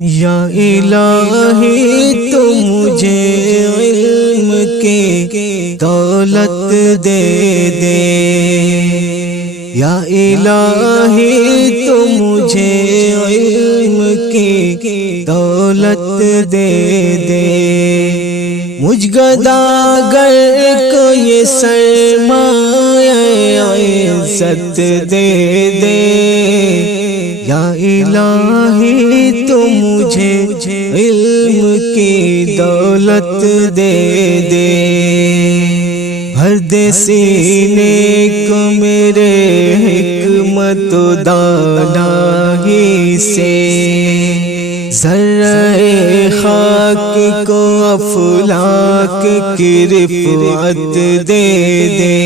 یا الہی تو مجھے علم کی دولت دے دے، یا الہی تو مجھے علم کی دولت دے دے، مجھ گداگر کو یہ سرمایہ عزت دے دے، یا الہی تو مجھے علم کی دولت دے دے، بھر دے سینے کو میرے حکمت و دانائی سے، ذرہ خاک کو افلاک کی رفعت دے دے،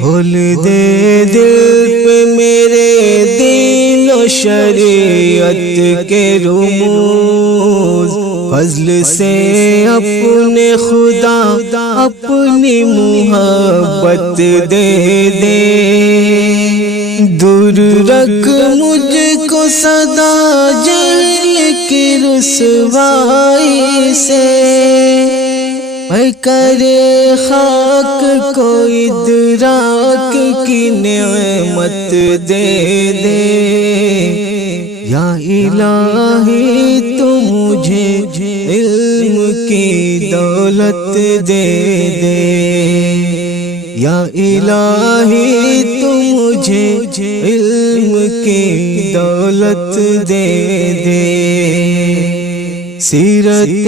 کھول دے دل پہ میرے دین و شریعت کے رموز، فضل سے اپنے خدا اپنی محبت دے دے، دور رکھ مجھ کو صدا جہل کی رسوائی سے، اے کرے خاک کو ادراک کی نعمت دے دے، یا الہی تو مجھے علم کی دولت دے دے، یا الہی تو مجھے علم کی دولت دے دے، سیرت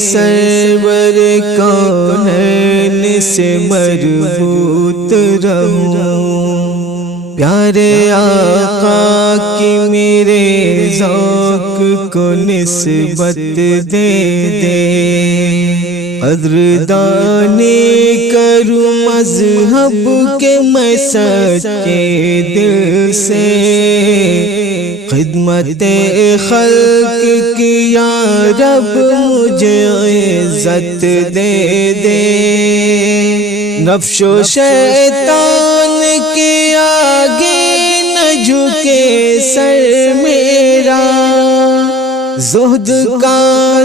سرور کونین سے مربوط رہوں، پیارے آقا کی میرے ذوق کو نسبت دے دے، قدردانی کروں مذہب کے میں سچے دل سے، خدمت خلق کی یا رب مجھے عزت دے دے، نفس و شیطان کے آگے نہ جھکے سر میرا، زہد کا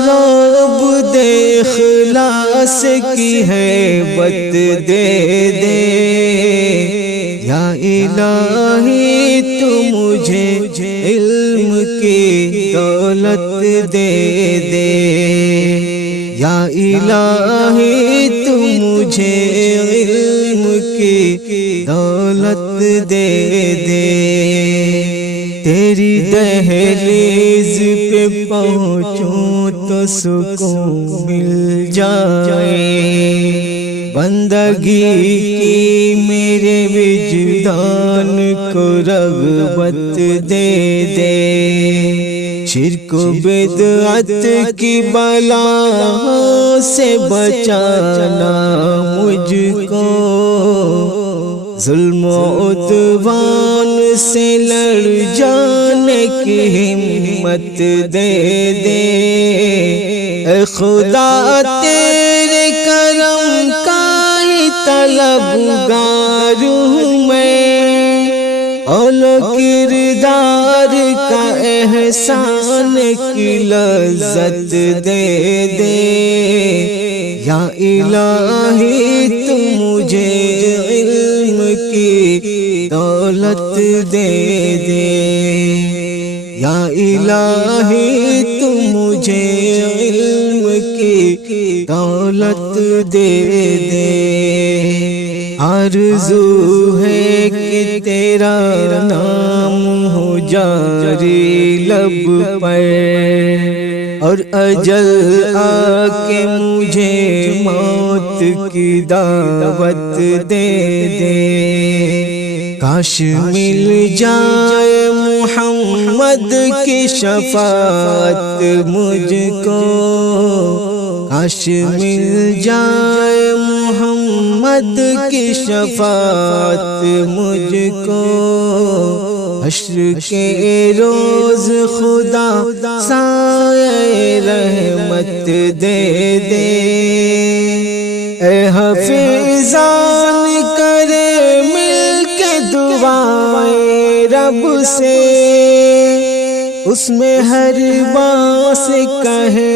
رعب دے اخلاص کی ہیبت دے دے، یا الہی تو مجھے علم کی دولت دے دے، یا الہی تو مجھے علم کی دولت دے دے، تیری دہلیز پہ پہنچوں تو سکون مل جائے، بندگی کی میرے وجدان کو رغبت دے دے، شرک و بدعت کی بلا سے بچانا مجھ کو، ظلم و عدوان سے لڑ جانے کی ہمت دے دے، اے خدا تیرے کرم کا ہی طلبگار ہوں میں، اولو کردار کا احسان کی لذت دے دے، یا الہی تو مجھے علم کی دولت دے دے، یا الہی تو مجھے علم کی دولت دے دے، آرزو ہے کہ تیرا نام ہو جاری لب پر، اور اجل آ کے مجھے موت کی دعوت دے دے، کاش مل جائے محمد کی شفاعت مجھ کو، کاش مل جائے محمد کی شفاعت مجھ کو، حشر کے روز خدا سایہ رحمت دے دے، اے حفیظان کرے مل کے دعائیں رب سے، اس میں ہر باس کہے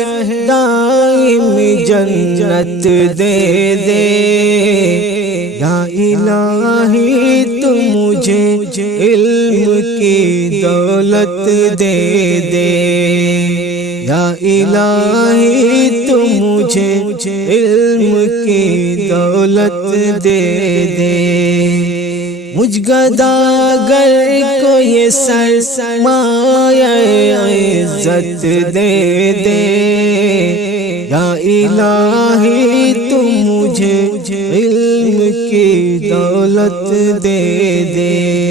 دائم جنت دے دے، یا الہی تو مجھے علم کی دولت دے دے، یا الہی تو مجھے علم کی دولت دے دے، مجھ گداگر کو یہ سرمایہ عزت دے دے، یا الہی تو مجھے علم کی دولت دے دے۔